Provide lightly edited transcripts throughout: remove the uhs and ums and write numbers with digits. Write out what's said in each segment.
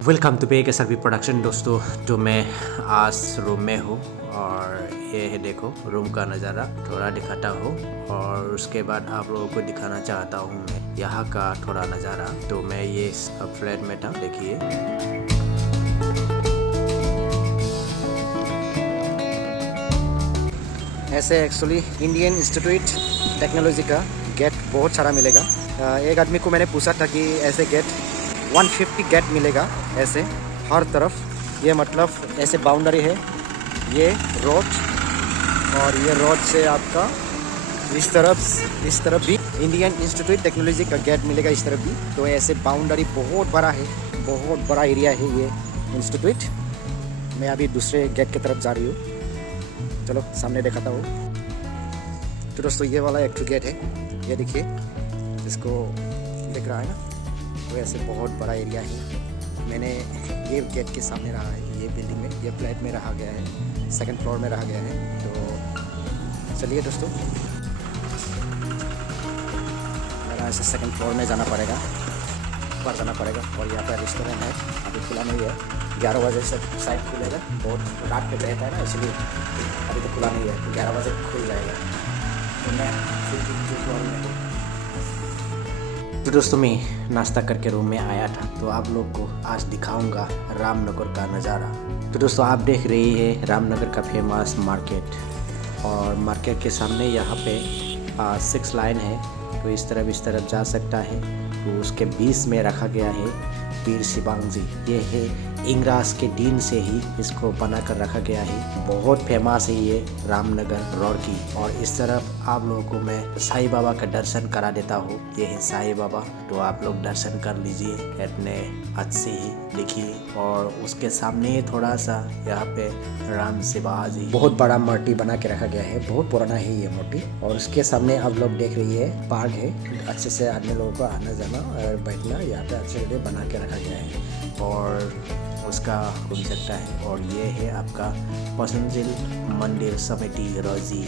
Welcome to back SRB production दोस्तों। तो मैं आज रूम में हूँ और ये है देखो रूम का नज़ारा थोड़ा दिखाता हूँ और उसके बाद आप लोगों को दिखाना चाहता हूँ मैं यहाँ का थोड़ा नज़ारा। तो मैं ये फ्लैट में था, देखिए ऐसे एक्चुअली इंडियन इंस्टीट्यूट टेक्नोलॉजी का गेट बहुत सारा मिलेगा। एक आदमी को मैंने पूछा था कि ऐसे गेट 150 गेट मिलेगा ऐसे हर तरफ। ये मतलब ऐसे बाउंड्री है, ये रोड और ये रोड से आपका इस तरफ भी इंडियन इंस्टीट्यूट टेक्नोलॉजी का गेट मिलेगा, इस तरफ भी। तो ऐसे बाउंड्री बहुत बड़ा है, बहुत बड़ा एरिया है ये इंस्टीट्यूट। मैं अभी दूसरे गेट की तरफ जा रही हूँ, चलो सामने दिखाता हूँ। तो दोस्तों ये वाला एक गेट है, ये देखिए, इसको दिख रहा है ना। तो ऐसे बहुत बड़ा एरिया है। मैंने ये गेट के सामने रहा है, ये बिल्डिंग में, ये फ्लैट में रहा गया है, सेकंड फ्लोर में रहा गया है। तो चलिए दोस्तों, मेरा ऐसे सेकंड फ्लोर में जाना पड़ेगा, ऊपर जाना पड़ेगा। और यहाँ पर रेस्टोरेंट है, अभी खुला नहीं है, 11 बजे से शायद खुलेगा। बहुत रात पे रहता है ना, इसलिए अभी तो खुला नहीं है, 11 बजे खुल जाएगा। तो मैं फ्लोर में हूँ। तो दोस्तों मैं नाश्ता करके रूम में आया था, तो आप लोग को आज दिखाऊंगा रामनगर का नज़ारा। तो दोस्तों आप देख रही है रामनगर का फेमस मार्केट, और मार्केट के सामने यहाँ पे 6 लाइन है। तो इस तरफ जा सकता है। तो उसके बीच में रखा गया है पीर शिवांग जी। ये है इंग्राज के दिन से ही इसको बना कर रखा गया है। बहुत फेमस है ये रामनगर रोड की। और इस तरफ आप लोगों को मैं साईं बाबा का दर्शन करा देता हूँ। ये है साईं बाबा, तो आप लोग दर्शन कर लीजिए, इतने अच्छे ही देखिए। और उसके सामने थोड़ा सा यहाँ पे राम शिवा जी, बहुत बड़ा मूर्ति बना के रखा गया है, बहुत पुराना है ये मूर्ति। और उसके सामने आप लोग देख रही है पार्क है, अच्छे से आदमी लोगों को आना जाना और बैठना यहाँ पे अच्छे से बना के रखा गया है और उसका घूम सकता है। और ये है आपका पतंजलि मंदिर समिति रोजी,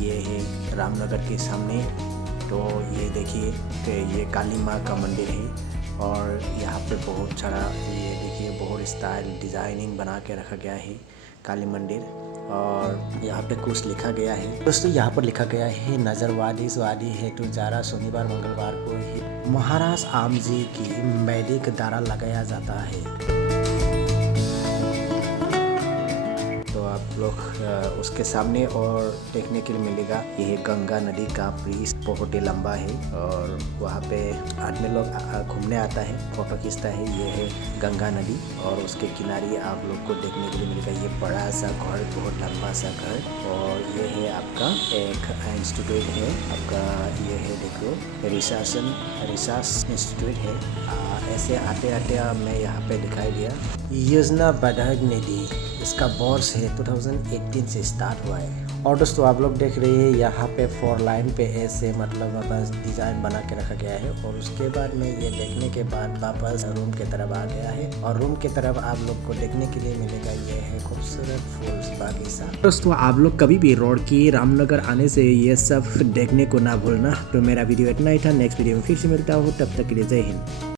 ये है रामनगर के सामने। तो ये देखिए कि ये काली माँ का मंदिर है और यहाँ पे बहुत सारा, ये देखिए बहुत स्टाइल डिज़ाइनिंग बना के रखा गया है काली मंदिर। और यहाँ पे कुछ लिखा गया है दोस्तों, यहाँ पर लिखा गया है नजरवादी स्वादी हेतु जारा शनिवार मंगलवार को ही महाराज आम जी की वैदिक दारा लगाया जाता है। तो आप लोग उसके सामने और देखने के लिए मिलेगा, ये है गंगा नदी का ब्रिज, बहुत ही लंबा है और वहाँ पे आदमी लोग घूमने आता है, फोटो खींचता है। ये है गंगा नदी और उसके किनारे आप लोग को देखने के लिए मिलेगा ये बड़ा सा घर, बहुत लंबा सा घर। और ये है आपका एक इंस्टीट्यूट है आपका, ये है देखो रिसर्च इंस्टीट्यूट है। ऐसे आते आते मैं यहाँ पे दिखाई दिया योजना बधाग निधि, इसका वर्ष है 2018 से स्टार्ट हुआ है। और दोस्तों आप लोग देख रहे हैं यहाँ पे 4 लाइन पे ऐसे मतलब वापस डिज़ाइन बना के रखा गया है। और उसके बाद में ये देखने के बाद वापस रूम के तरफ आ गया है और रूम के तरफ आप लोग को देखने के लिए मिलेगा ये है खूबसूरत फूल बागीचा। दोस्तों आप लोग कभी भी रोड की रामनगर आने से ये सब देखने को ना भूलना। तो मेरा वीडियो इतना ही था, नेक्स्ट वीडियो में फिर से मिलता हूँ, तब तक के लिए जय हिंद।